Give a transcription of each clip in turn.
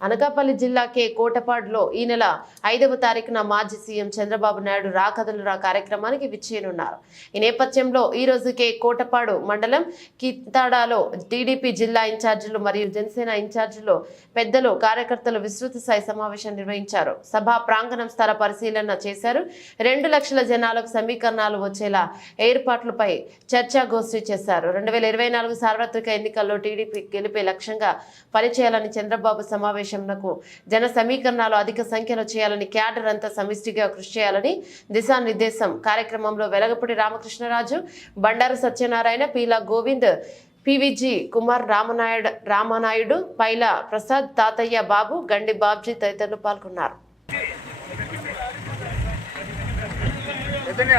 అనకాపల్లి జిల్లా కే కోటపాడులో ఈ నెల ఐదవ తారీఖున మాజీ సీఎం చంద్రబాబు నాయుడు రాకదలురా కార్యక్రమానికి విచ్చేయనున్నారు. ఈ నేపథ్యంలో ఈ రోజు కే కోటపాడు మండలం కితాడాలో టీడీపీ జిల్లా ఇన్ఛార్జీలు మరియు జనసేన ఇన్ఛార్జీలు పెద్దలు కార్యకర్తలు విస్తృత స్థాయి సమావేశం నిర్వహించారు. సభా ప్రాంగణం స్థల పరిశీలన చేశారు. రెండు లక్షల జనాలకు సమీకరణాలు వచ్చేలా ఏర్పాట్లపై చర్చాగోష్ఠి చేశారు. రెండు వేల ఇరవై నాలుగు సార్వత్రిక ఎన్నికల్లో టీడీపీ గెలిపే లక్ష్యంగా పనిచేయాలని చంద్రబాబు సమావేశం సమావేశంకు జన సమీకరణాలు అధిక సంఖ్యలో చేయాలని క్యాడర్ అంతా సమిష్టిగా కృషి చేయాలని దిశానిర్దేశం కార్యక్రమంలో వెలగపూడి రామకృష్ణరాజు బండారు సత్యనారాయణ పీలా గోవింద్ పివిజి కుమార్ రామనాయుడు రామనాయుడు పైల ప్రసాద్ తాతయ్య బాబు గండి బాబ్జీ తదితరులు పాల్గొన్నారు. చైతన్య!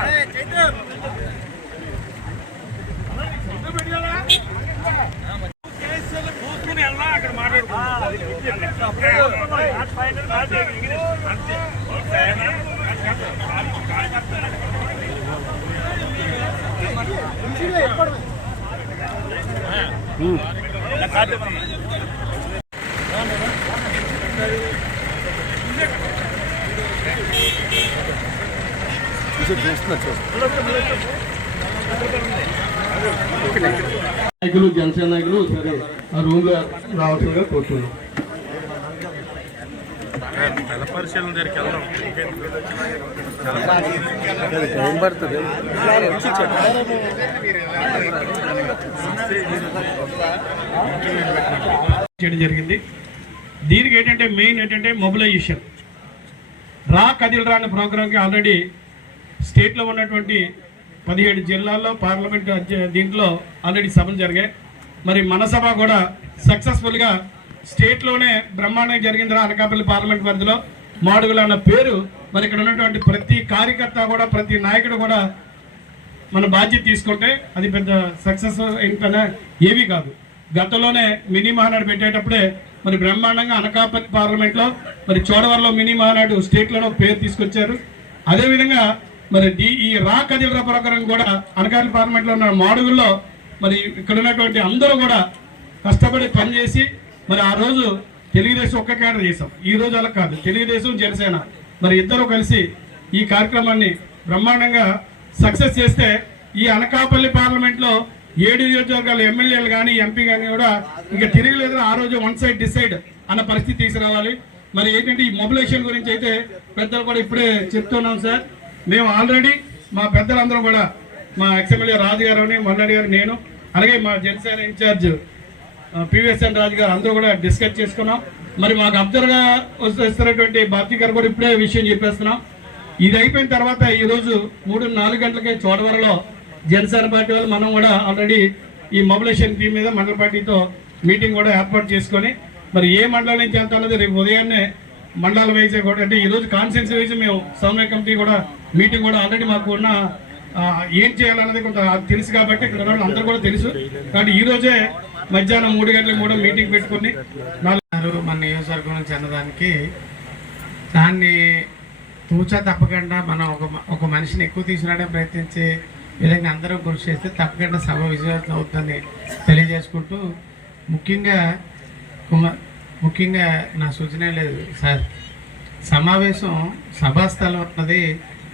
నాయకులు జనసేన నాయకులు సరే ఆ రూమ్లో రావాల్సిందిగా కోరుతున్నాం. నెల పరిశీలన దగ్గరికి వెళ్దాం. చేయడం జరిగింది. దీనికి ఏంటంటే మెయిన్ ఏంటంటే మొబిలైజేషన్ రా కదిల్ రాని ప్రోగ్రామ్కి ఆల్రెడీ స్టేట్లో ఉన్నటువంటి పదిహేడు జిల్లాల్లో పార్లమెంట్ దీంట్లో ఆల్రెడీ సభలు జరిగాయి. మరి మన సభ కూడా సక్సెస్ఫుల్గా స్టేట్లోనే బ్రహ్మాండంగా జరిగిందిరా అనకాపల్లి పార్లమెంట్ పరిధిలో. మాడుగులు అన్న పేరు మరి ఇక్కడ ఉన్నటువంటి ప్రతి కార్యకర్త కూడా ప్రతి నాయకుడు కూడా మన బాధ్యత తీసుకుంటే అది పెద్ద సక్సెస్ ఏంటనే ఏమీ కాదు. గతంలోనే మినీ మహానాడు పెట్టేటప్పుడే మరి బ్రహ్మాండంగా అనకాపల్లి పార్లమెంట్లో మరి చోడవరంలో మినీ మహానాడు స్టేట్లోనో పేరు తీసుకొచ్చారు. అదేవిధంగా మరి డి ఈ రా కదిల ప్రకారం కూడా అనకాపల్లి పార్లమెంట్లో ఉన్న మాడుగుల్లో మరి ఇక్కడ ఉన్నటువంటి అందరూ కూడా కష్టపడి పనిచేసి మరి ఆ రోజు తెలుగుదేశం ఒక్క క్యాడర్ చేసాం ఈ రోజు అలా కాదు. తెలుగుదేశం జనసేన మరి ఇద్దరు కలిసి ఈ కార్యక్రమాన్ని బ్రహ్మాండంగా సక్సెస్ చేస్తే ఈ అనకాపల్లి పార్లమెంట్లో ఏడు నియోజకవర్గాల ఎమ్మెల్యేలు కానీ ఎంపీ కానీ కూడా ఇంకా తిరగలేదు ఆ రోజు వన్ సైడ్ డిసైడ్ అన్న పరిస్థితి తీసుకురావాలి. మరి ఏంటంటే ఈ మొబిలైజేషన్ గురించి అయితే పెద్దలు కూడా ఇప్పుడే చెప్తున్నాం సార్. మేము ఆల్రెడీ మా పెద్దలందరం కూడా మా ఎక్స్ఎమ్మెల్యే రాజు గారు మల్లడి గారు నేను అలాగే మా జనసేన ఇన్ఛార్జ్ పివిఎస్ఎన్ రాజు గారు అందరూ కూడా డిస్కస్ చేసుకున్నాం. మరి మాకు అబ్జర్వ్గా వస్తున్నటువంటి భారతీ గారు కూడా ఇప్పుడే విషయం చెప్పేస్తున్నాం. ఇది అయిపోయిన తర్వాత ఈరోజు మూడు నాలుగు గంటలకే చోడవరలో జనసేన పార్టీ వాళ్ళు మనం కూడా ఆల్రెడీ ఈ మొబిలైజేషన్ టీం మీద మండల పార్టీతో మీటింగ్ కూడా ఏర్పాటు చేసుకొని మరి ఏ మండలం నుంచి వెళ్తా అన్నది రేపు ఉదయాన్నే మండల వైజ్ కూడా అంటే ఈరోజు కాన్సెన్స్ వైజ్ మేము సమన్వయ కమిటీ కూడా మీటింగ్ కూడా ఆల్రెడీ మాకు ఉన్న ఏం చేయాలన్నది కొంత తెలుసు కాబట్టి ఇక్కడ వాళ్ళు అందరూ కూడా తెలుసు. కాబట్టి ఈరోజే మధ్యాహ్నం మూడు గంటలకు కూడా మీటింగ్ పెట్టుకుని మన నియోజకవర్గం నుంచి అన్నదానికి దాన్ని తూచా తప్పకుండా మనం ఒక ఒక మనిషిని ఎక్కువ తీసుకురావడానికి ప్రయత్నించే విధంగా అందరం కృషి చేస్తే తప్పకుండా సభ విజయవంతం అవుతుందని తెలియజేసుకుంటూ ముఖ్యంగా కుమార్ ముఖ్యంగా నా సూచన లేదు. సార్ సమావేశం సభా స్థలం ఉన్నది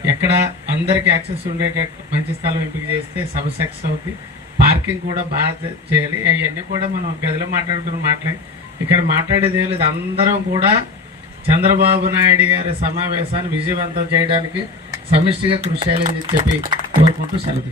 ఎక్కడ అందరికి యాక్సెస్ ఉండేటట్టు మంచి స్థలం ఎంపిక చేస్తే సభ సక్సెస్ అవుతుంది పార్కింగ్ కూడా బాగా చేయాలి. అవన్నీ కూడా మనం గదిలో మాట్లాడుకుని మాట్లాడి ఇక్కడ మాట్లాడేది ఏం లేదు. అందరం కూడా చంద్రబాబు నాయుడు గారి సమావేశాన్ని విజయవంతం చేయడానికి సమిష్టిగా కృషి చేయాలని చెప్పి కోరుకుంటూ సెలవు